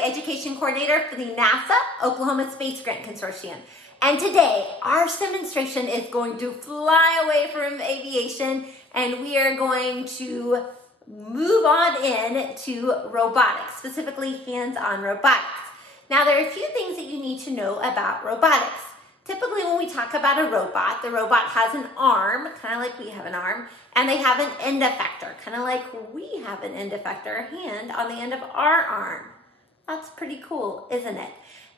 the Education Coordinator for the NASA Oklahoma Space Grant Consortium. And today, our demonstration is going to fly away from aviation, and we are going to move on in to robotics, specifically hands-on robotics. Now, there are a few things that you need to know about robotics. Typically, when we talk about a robot, the robot has an arm, kind of like we have an arm, and they have an end effector, kind of like we have an end effector hand on the end of our arm. That's pretty cool, isn't it?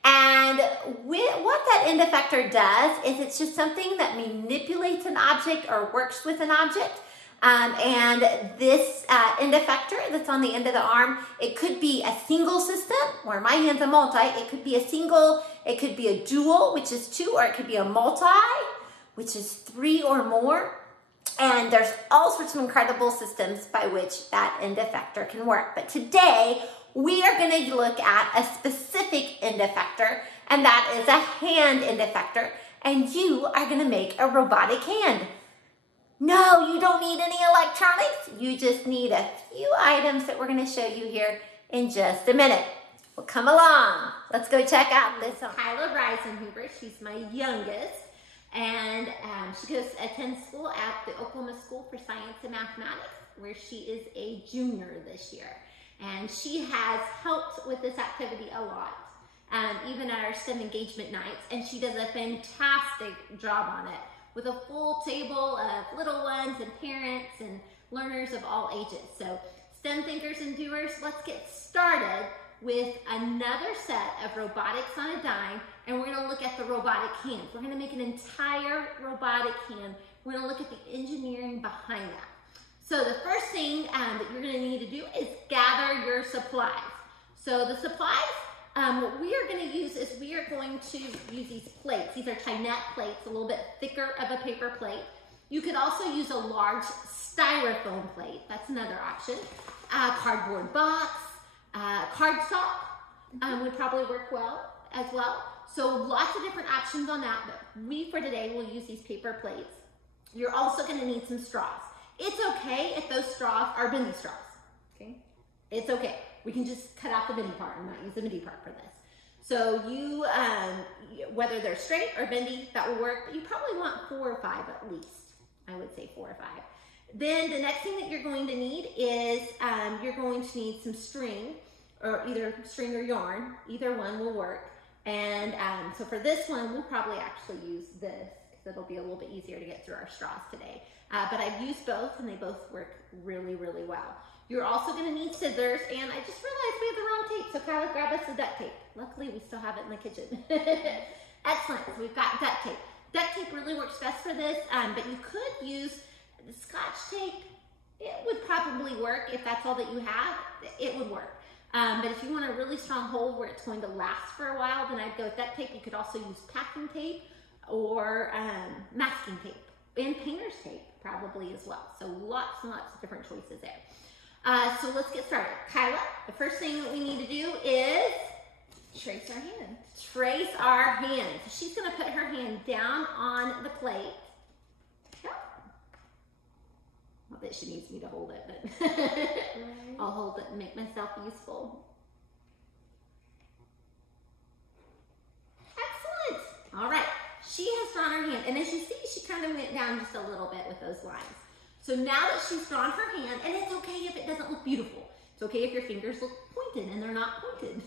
And what that end effector does is it's just something that manipulates an object or works with an object. And this end effector that's on the end of the arm, it could be a single system, where my hand's a multi. It could be a single, it could be a dual, which is 2, or it could be a multi, which is 3 or more. And there's all sorts of incredible systems by which that end effector can work. But today, we are going to look at a specific end effector, and that is a hand end effector. And you are going to make a robotic hand. No, you don't need any electronics. You just need a few items that we're going to show you here in just a minute. Well, come along. Let's go check out this. Kyla Reisenhuber, she's my youngest, and she attends school at the Oklahoma School for Science and Mathematics, where she is a junior this year. And she has helped with this activity a lot, even at our STEM engagement nights, and she does a fantastic job on it, with a full table of little ones and parents and learners of all ages. So STEM thinkers and doers, let's get started with another set of robotics on a dime, and we're gonna look at the robotic hand. We're gonna make an entire robotic hand. We're gonna look at the engineering behind that. So the first thing that you're gonna need to do is gather your supplies. So the supplies, what we are going to use is we are going to use these plates. These are Chinette plates, a little bit thicker of a paper plate. You could also use a large styrofoam plate. That's another option. Cardboard box, cardstock would probably work well as well. So lots of different options on that, but we for today will use these paper plates. You're also going to need some straws. It's okay if those straws are bendy straws, okay? It's okay. We can just cut out the bendy part and not use the bendy part for this. So you, whether they're straight or bendy, that will work, but you probably want 4 or 5 at least. I would say 4 or 5. Then the next thing that you're going to need is you're going to need some string, or either string or yarn. Either one will work. And so for this one, we'll probably actually use this, because it'll be a little bit easier to get through our straws today. But I've used both, and they both work really, really well. You're also going to need scissors, and I just realized we have the wrong tape, so Kyla, grab us the duct tape. Luckily, we still have it in the kitchen. Excellent, so we've got duct tape. Duct tape really works best for this, but you could use the Scotch tape. It would probably work if that's all that you have. It would work. But if you want a really strong hold where it's going to last for a while, then I'd go with duct tape. You could also use packing tape or masking tape, and painter's tape probably as well. So lots and lots of different choices there. So let's get started. Kyla, the first thing that we need to do is trace our hand. Trace our hand. So she's going to put her hand down on the plate. Yep. Not that she needs me to hold it, but I'll hold it and make myself useful. Excellent. All right. She has drawn her hand, and as you see, she kind of went down just a little bit with those lines. So now that she's drawn her hand, and it's okay if it doesn't look beautiful. It's okay if your fingers look pointed and they're not pointed.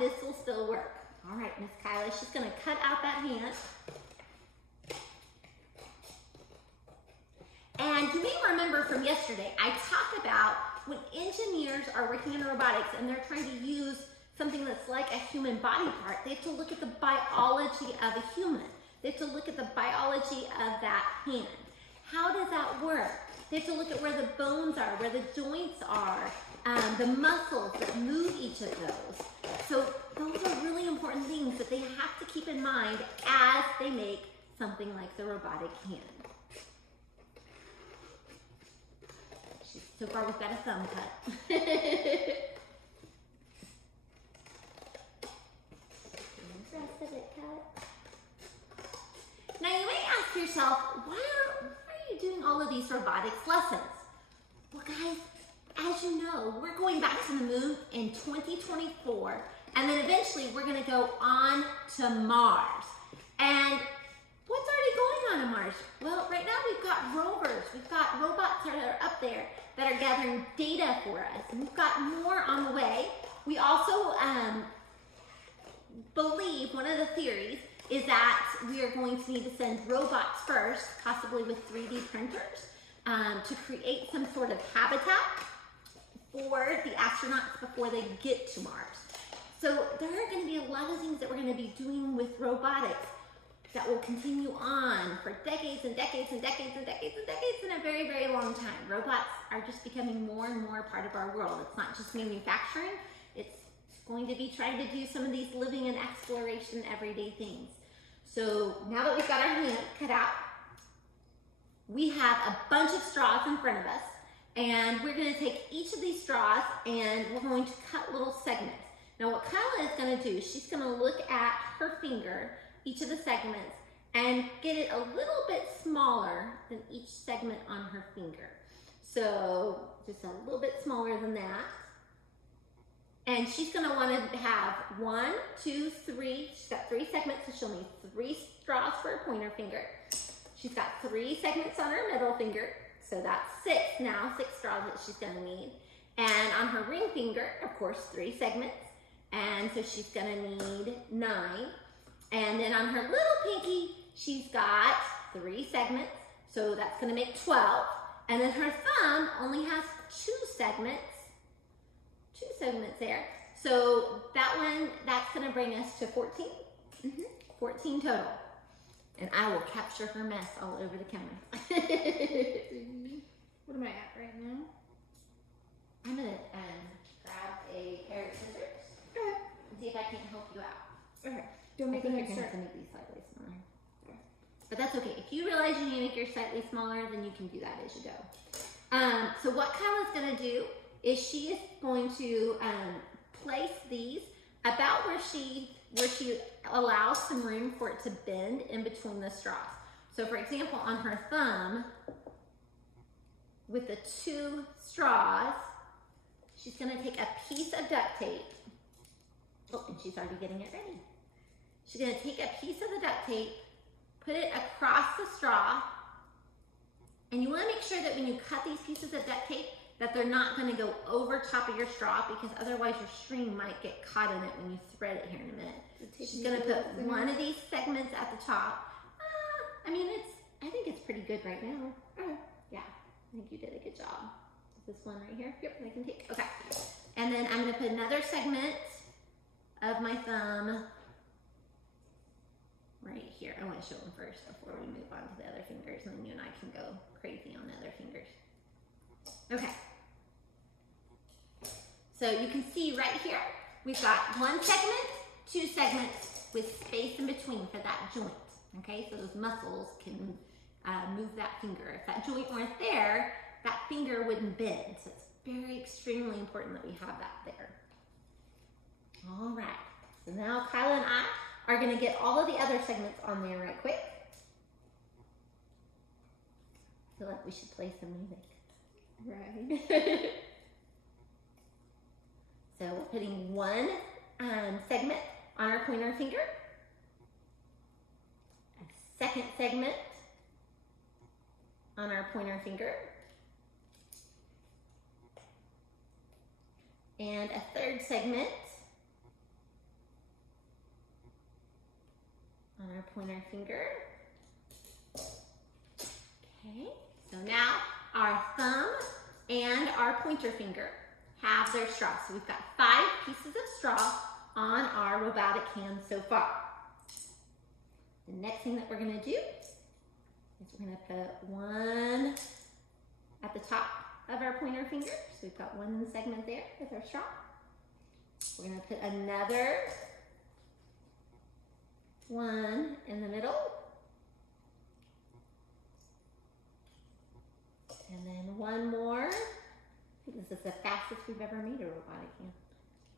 This will still work. All right, Miss Kyla, she's gonna cut out that hand. And you may remember from yesterday, I talked about when engineers are working in robotics and they're trying to use something that's like a human body part, they have to look at the biology of a human. They have to look at the biology of that hand. How does that work? They have to look at where the bones are, where the joints are, the muscles that move each of those. So those are really important things that they have to keep in mind as they make something like the robotic hand. So far we've got a thumb cut. Rest of it cut. Now you may ask yourself, why are you doing all of these robotics lessons? Well guys, as you know, we're going back to the moon in 2024, and then eventually we're gonna go on to Mars. And what's already going on Mars? Well, right now we've got rovers, we've got robots that are up there that are gathering data for us, and we've got more on the way. We also believe, one of the theories is that we are going to need to send robots first, possibly with 3D printers, to create some sort of habitat for the astronauts before they get to Mars. So there are going to be a lot of things that we're going to be doing with robotics that will continue on for decades and decades and decades and decades and decades and a very, very long time. Robots are just becoming more and more a part of our world. It's not just manufacturing. It's going to be trying to do some of these living and exploration everyday things. So now that we've got our hand cut out, we have a bunch of straws in front of us, and we're going to take each of these straws and we're going to cut little segments. Now what Kyla is going to do, she's going to look at her finger, each of the segments, and get it a little bit smaller than each segment on her finger. So just a little bit smaller than that. And she's going to want to have 1, 2, 3. She's got 3 segments, so she'll need 3 straws for her pointer finger. She's got 3 segments on her middle finger, so that's 6 now, 6 straws that she's going to need. And on her ring finger, of course, 3 segments, and so she's going to need 9. And then on her little pinky, she's got 3 segments, so that's going to make 12. And then her thumb only has 2 segments. 2 segments there. So that one, that's going to bring us to 14. 14 total. And I will capture her mess all over the camera. What am I at right now? I'm going to grab a pair of scissors and see if I can help you out. Okay. Don't make I think them you're going to have start. to make these slightly smaller. But that's okay. If you realize you need to make yours slightly smaller, then you can do that as you go. So what Kyla's going to do is she is going to place these about where she allows some room for it to bend in between the straws. So for example, on her thumb, with the 2 straws, she's going to take a piece of duct tape. Oh, and she's already getting it ready. She's going to take a piece of the duct tape, put it across the straw, and you want to make sure that when you cut these pieces of duct tape, that they're not going to go over top of your straw, because otherwise your string might get caught in it when you thread it here in a minute. She's going to put one of these segments at the top. I mean, I think it's pretty good right now. Yeah, I think you did a good job. This one right here. Yep, I can take. Okay. And then I'm going to put another segment of my thumb right here. I want to show them first before we move on to the other fingers, and then you and I can go crazy on the other fingers. Okay. So you can see right here, we've got 1 segment, 2 segments with space in between for that joint. Okay, so those muscles can move that finger. If that joint weren't there, that finger wouldn't bend. So it's very extremely important that we have that there. All right, so now Kyla and I are going to get all of the other segments on there right quick. I feel like we should play some music. Right. So we're putting 1 segment on our pointer finger, a 2nd segment on our pointer finger, and a 3rd segment on our pointer finger. Okay, so now our thumb and our pointer finger have their straw. So we've got 5 pieces of straw on our robotic hand so far. The next thing that we're going to do is we're going to put 1 at the top of our pointer finger. So we've got 1 segment there with our straw. We're going to put another 1 in the middle. And then 1 more. I think this is the fastest we've ever made a robotic hand.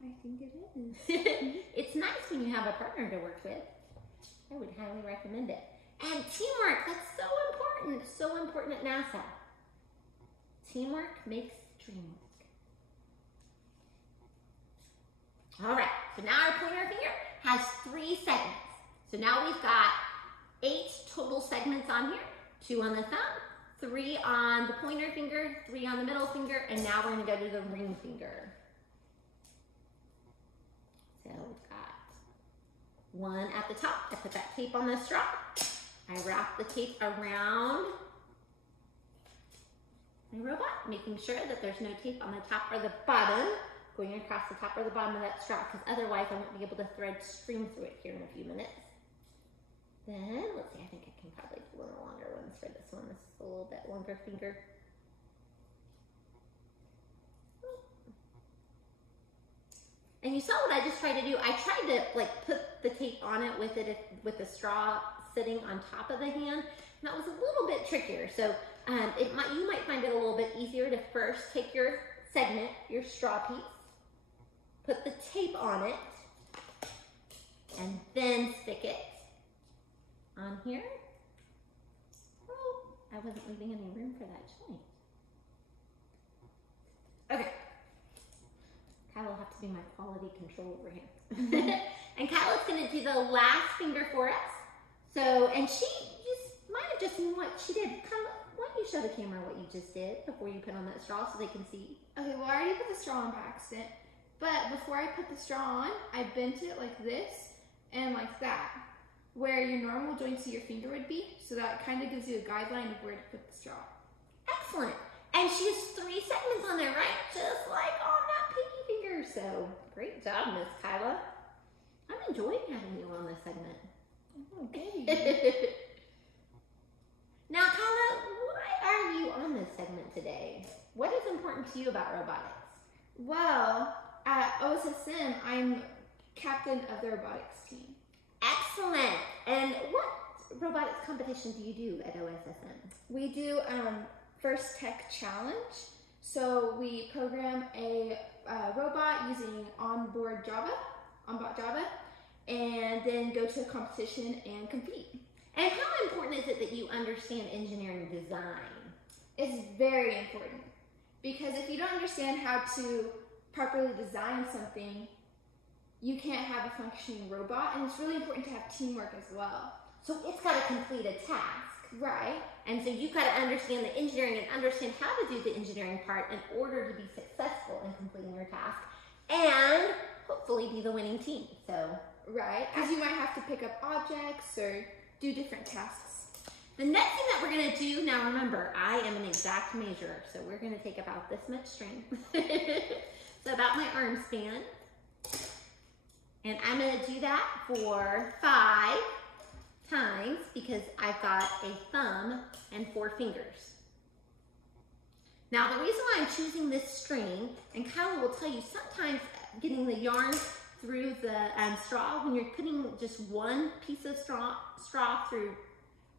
I think it is. It's nice when you have a partner to work with. I would highly recommend it. And teamwork, that's so important. So important at NASA. Teamwork makes the dream work. All right, so now our pointer finger has 3 segments. So now we've got 8 total segments on here, 2 on the thumb, 3 on the pointer finger, 3 on the middle finger, and now we're gonna go to the ring finger. So we've got 1 at the top. I put that tape on the straw. I wrap the tape around my robot, making sure that there's no tape on the top or the bottom, going across the top or the bottom of that straw, because otherwise I won't be able to thread string through it here in a few minutes. Then, let's see, I think I can probably do one of the longer ones for this one. This is a little bit longer finger. And you saw what I just tried to do. I tried to like put the tape on it with the straw sitting on top of the hand. And that was a little bit trickier. So you might find it a little bit easier to first take your segment, your straw piece, put the tape on it, and then stick it on here. Oh, I wasn't leaving any room for that joint. Okay. Kyle will have to be my quality control over here. And Kyle is going to do the last finger for us. So, and she might have just seen what she did. Kyle, why don't you show the camera what you just did before you put on that straw so they can see? Okay, well, I already put the straw on by accident. But before I put the straw on, I bent it like this and like that, where your normal joints of your finger would be. So that kind of gives you a guideline of where to put the straw. Excellent. And she has 3 segments on there, right? Just like on that pinky finger. So great job, Miss Kyla. I'm enjoying having you on this segment. Okay. Now, Kyla, why are you on this segment today? What is important to you about robotics? Well, at OSSM, I'm captain of the robotics team. Excellent. And what robotics competition do you do at OSSM? We do First Tech Challenge. So we program a robot using onboard Java, and then go to a competition and compete. And how important is it that you understand engineering design? It's very important, because if you don't understand how to properly design something, you can't have a functioning robot, and it's really important to have teamwork as well. So it's got to complete a task. Right. And so you've got to understand the engineering and understand how to do the engineering part in order to be successful in completing your task and hopefully be the winning team. So, right, because you might have to pick up objects or do different tasks. The next thing that we're going to do, now remember, I am an exact measure, so we're going to take about this much string. So about my arm span. And I'm going to do that for 5 times because I've got a thumb and 4 fingers. Now the reason why I'm choosing this string, and Kyla will tell you, sometimes getting the yarn through the straw, when you're putting just one piece of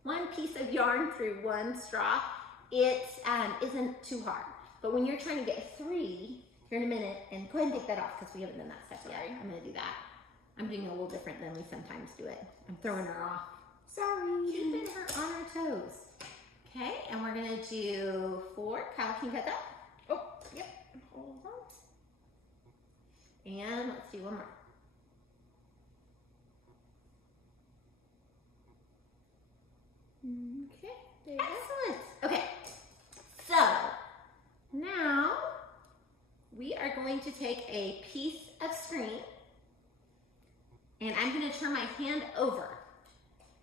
one piece of yarn through one straw, it isn't too hard. But when you're trying to get 3 here in a minute, and go ahead and take that off because we haven't done that step yet. I'm going to do that. I'm doing it a little different than we sometimes do it. I'm throwing her off. Sorry. Keeping her on her toes. Okay, and we're going to do 4. Kyle, can you cut that? Oh, yep. Hold on. And let's do one more. Okay, there you go. Excellent. Okay, so now we are going to take a piece of string and I'm going to turn my hand over.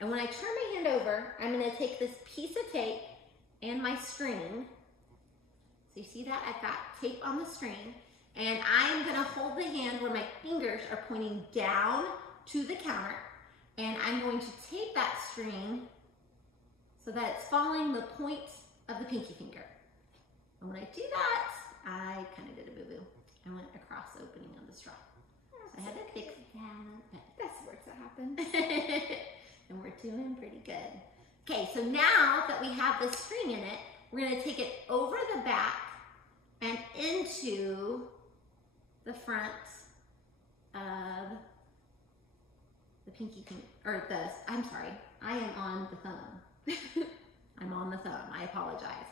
And when I turn my hand over, I'm going to take this piece of tape and my string. So you see that? I've got tape on the string. And I'm going to hold the hand where my fingers are pointing down to the counter. And I'm going to tape that string so that it's following the point of the pinky finger. And when I do that, I kind of did a boo-boo. I went across the opening of the straw. So I had to fix that. That's where that happened. And we're doing pretty good. Okay, so now that we have the string in it, we're going to take it over the back and into the front of the pinky finger, or I'm sorry, I am on the thumb. I'm on the thumb, I apologize.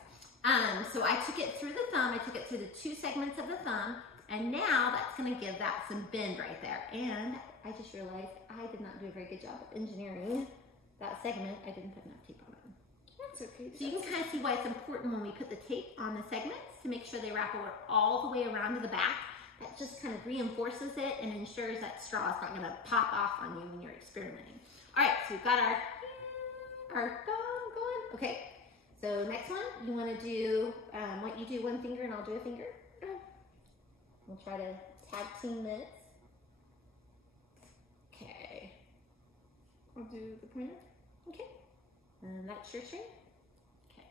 So I took it through the thumb, I took it through the 2 segments of the thumb, And now that's gonna give that some bend right there. And I just realized I did not do a very good job of engineering that segment. I didn't put enough tape on it. That's okay. So you can kind of see why it's important when we put the tape on the segments to make sure they wrap all the way around to the back. That just kind of reinforces it and ensures that straw is not gonna pop off on you when you're experimenting. All right, so we've got our thumb going. Okay, so next one, you wanna do, what you do one finger and I'll do a finger. We'll try to tag team this. Okay. I'll do the pointer. Okay. And that's your string. Okay.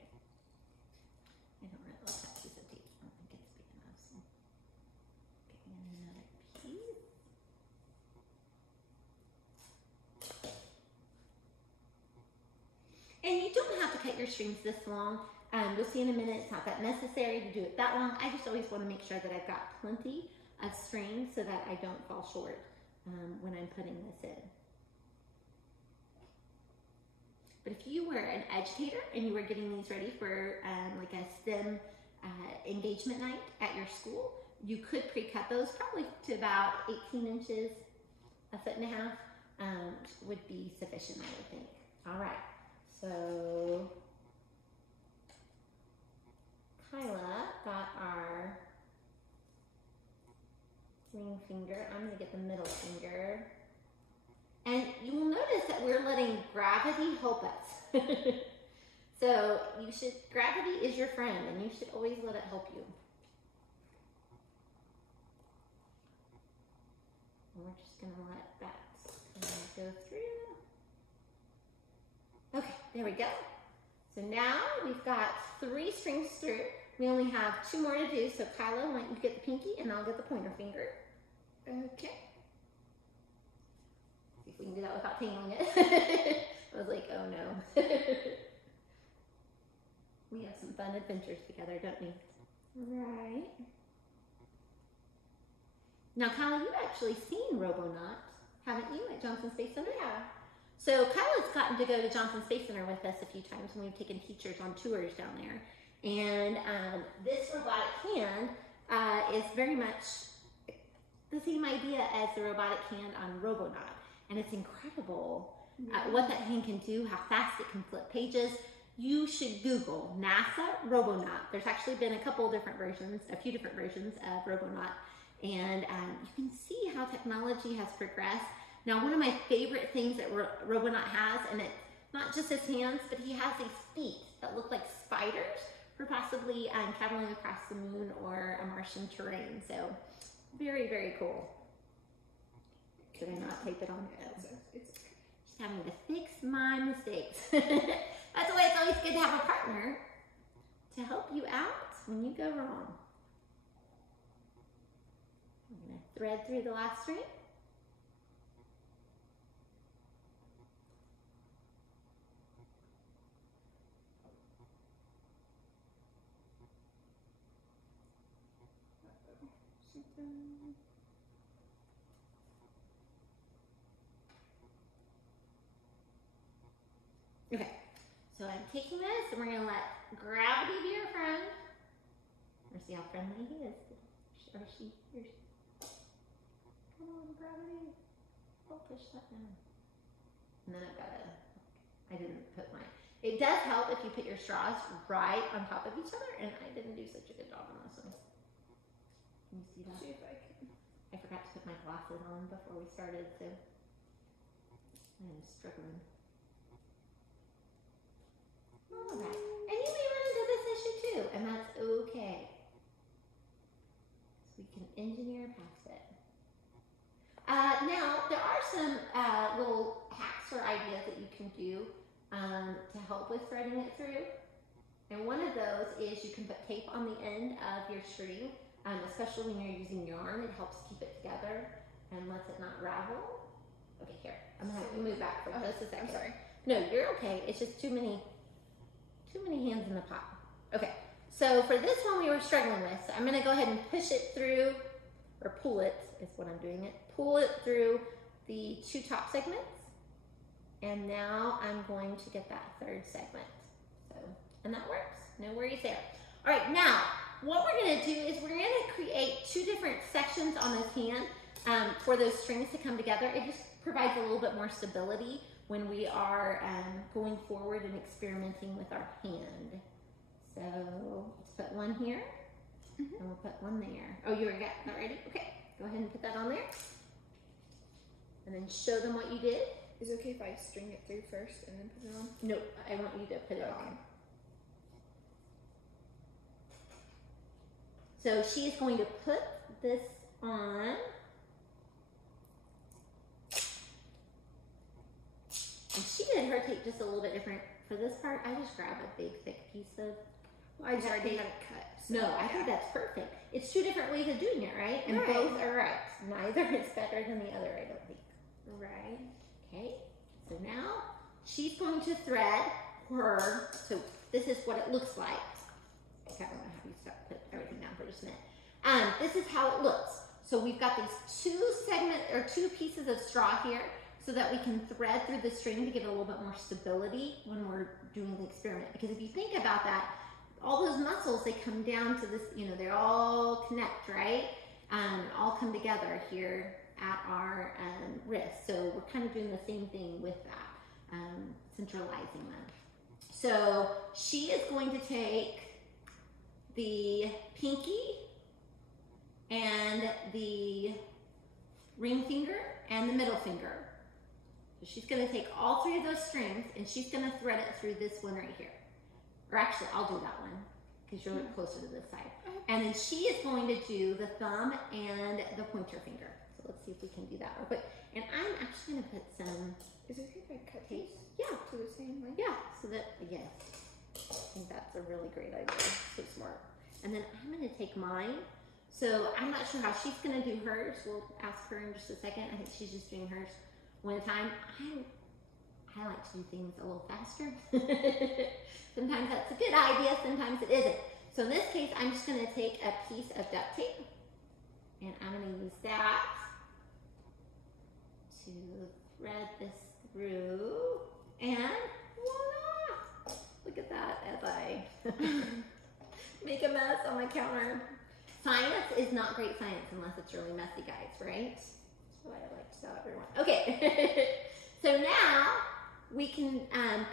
I don't really like that piece of tape. I don't think it's big enough. So getting another piece. And you don't have to cut your strings this long. You'll see in a minute, it's not that necessary to do it that long. I just always want to make sure that I've got plenty of strings so that I don't fall short when I'm putting this in. But if you were an educator and you were getting these ready for like a STEM engagement night at your school, you could pre-cut those probably to about 18 inches, 1.5 feet would be sufficient, I would think. All right, so Kyla got our ring finger. I'm gonna get the middle finger. And you will notice that we're letting gravity help us. So gravity is your friend and you should always let it help you. And we're just gonna let that go through. Okay, there we go. So now we've got 3 strings through. We only have 2 more to do. So Kyla, why don't you get the pinky and I'll get the pointer finger. Okay. See if we can do that without tangling it. I was like, oh no. We have some fun adventures together, don't we? Right. Now, Kyla, you've actually seen Robonaut, haven't you, at Johnson Space Center? Yeah. So Kyla's gotten to go to Johnson Space Center with us a few times when we've taken teachers on tours down there. And this robotic hand is very much the same idea as the robotic hand on Robonaut. And it's incredible what that hand can do, how fast it can flip pages. You should Google NASA Robonaut. There's actually been a few different versions of Robonaut. And you can see how technology has progressed. Now, one of my favorite things that Robonaut has, and it's not just his hands, but he has these feet that look like spiders for possibly traveling across the moon or a Martian terrain. So very, very cool. Did I not tape it on? It's just having to fix my mistakes. That's why it's always good to have a partner to help you out when you go wrong. I'm going to thread through the last string. Okay, so I'm taking this and we're going to let gravity be your friend. Or see how friendly he is. Or she. Come on, gravity. I'll push that down. And then I didn't put mine. It does help if you put your straws right on top of each other, and I didn't do such a good job on this one. Can you see that? See if I can. I forgot to put my glasses on before we started, so I'm struggling. All right, and you may run into this issue too, and that's okay. So we can engineer past it. Now, there are some little hacks or ideas that you can do to help with threading it through. And one of those is you can put tape on the end of your string, especially when you're using yarn. It helps keep it together and lets it not ravel. Okay, here, I'm gonna have to move back for just a second. I'm sorry. No, you're okay. It's just too many hands in the pot. Okay, so for this one we were struggling with, so I'm gonna go ahead and push it through, or pull it is what I'm doing it. Pull it through the 2 top segments, and now I'm going to get that 3rd segment. So, and that works, no worries there. All right, now what we're gonna do is we're gonna create 2 different sections on this hand for those strings to come together. It just provides a little bit more stability when we are going forward and experimenting with our hand. So let's put one here, and we'll put one there. Oh, you already got that ready? Okay, go ahead and put that on there. And then show them what you did. Is it okay if I string it through first and then put it on? No, I want you to put it on. So she is going to put this on. And she did her tape just a little bit different. For this part, I just grabbed a big, thick piece of I just already had it cut. So, no, I think that's perfect. It's 2 different ways of doing it, right? And right. both are right. Neither is better than the other, I don't think. Right. Okay, so now she's going to thread her, so this is what it looks like. Okay, I'm gonna have you stop, put everything down for just a minute. This is how it looks. So we've got these 2 pieces of straw here so that we can thread through the string to give it a little bit more stability when we're doing the experiment. Because if you think about that, all those muscles, they come down to this, you know, they all connect, right? All come together here at our wrist. So we're kind of doing the same thing with that, centralizing them. So she is going to take the pinky and the ring finger and the middle finger. So she's going to take all 3 of those strings and she's going to thread it through this one right here. Or actually, I'll do that one because you're closer to this side. And then she is going to do the thumb and the pointer finger. So let's see if we can do that real quick. And I'm actually going to put some... Is it okay if I cut these? Yeah. To the same length? Yeah, so that, yes. I think that's a really great idea. So smart. And then I'm going to take mine. So I'm not sure how she's going to do hers. We'll ask her in just a second. I think she's just doing hers one at a time. I like to do things a little faster. Sometimes that's a good idea, sometimes it isn't. So in this case, I'm just going to take a piece of duct tape and I'm going to use that to thread this through, and voila! Look at that as I make a mess on my counter. Science is not great science unless it's really messy, guys, right? That's what I like to tell everyone. Okay, so now we can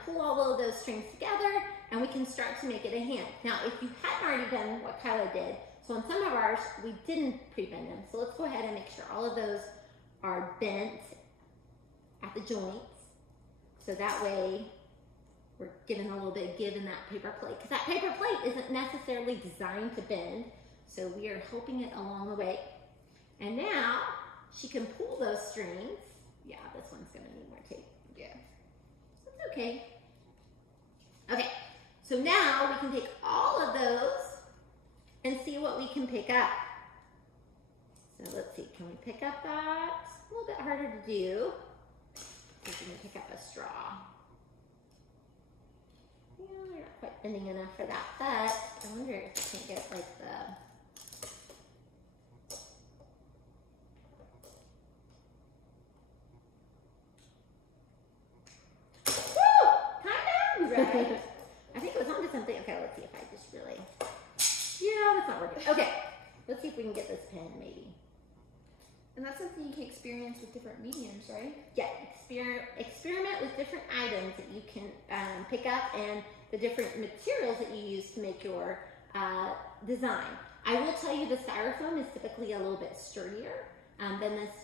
pull all of those strings together and we can start to make it a hand. Now, if you hadn't already done what Kyla did, so on some of ours, we didn't pre-bend them. So let's go ahead and make sure all of those are bent at the joints. So that way, we're giving a little bit of give in that paper plate. Because that paper plate isn't necessarily designed to bend. So we are helping it along the way. And now, she can pull those strings. Yeah, this one's gonna need more tape. Yeah. That's okay. Okay, so now we can take all of those and see what we can pick up. So let's see, can we pick up that? A little bit harder to do. We can pick up a straw. Yeah, they're not quite bending enough for that, but I wonder if I can get like the... Right. I think it was onto something. Okay, let's see if I just really... Yeah, that's not working. Okay, let's see if we can get this pen, maybe. And that's something you can experience with different mediums, right? Yeah, experiment with different items that you can pick up and the different materials that you use to make your design. I will tell you the styrofoam is typically a little bit sturdier than this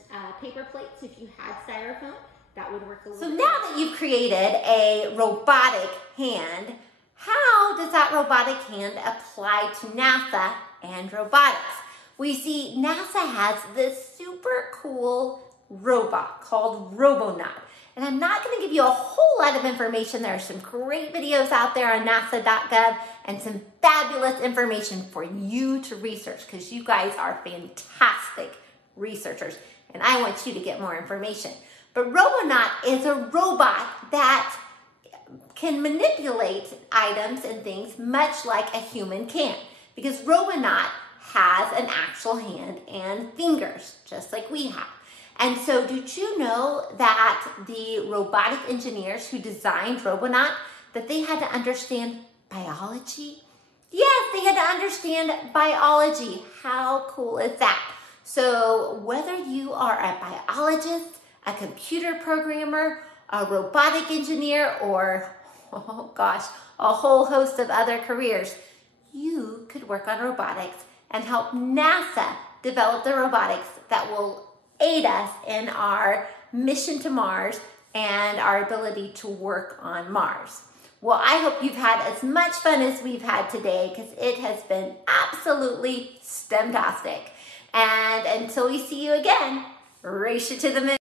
paper plate. So if you had styrofoam, that would work a little bit. So now that you've created a robotic hand, how does that robotic hand apply to NASA and robotics? We see NASA has this super cool robot called Robonaut. And I'm not going to give you a whole lot of information. There are some great videos out there on nasa.gov and some fabulous information for you to research because you guys are fantastic researchers and I want you to get more information. But Robonaut is a robot that can manipulate items and things much like a human can because Robonaut has an actual hand and fingers just like we have. And so did you know that the robotic engineers who designed Robonaut, that they had to understand biology Yes, they get to understand biology. How cool is that? So whether you are a biologist, a computer programmer, a robotic engineer, or, oh gosh, a whole host of other careers, you could work on robotics and help NASA develop the robotics that will aid us in our mission to Mars and our ability to work on Mars. Well, I hope you've had as much fun as we've had today, because it has been absolutely STEMtastic. And until we see you again, race you to the moon.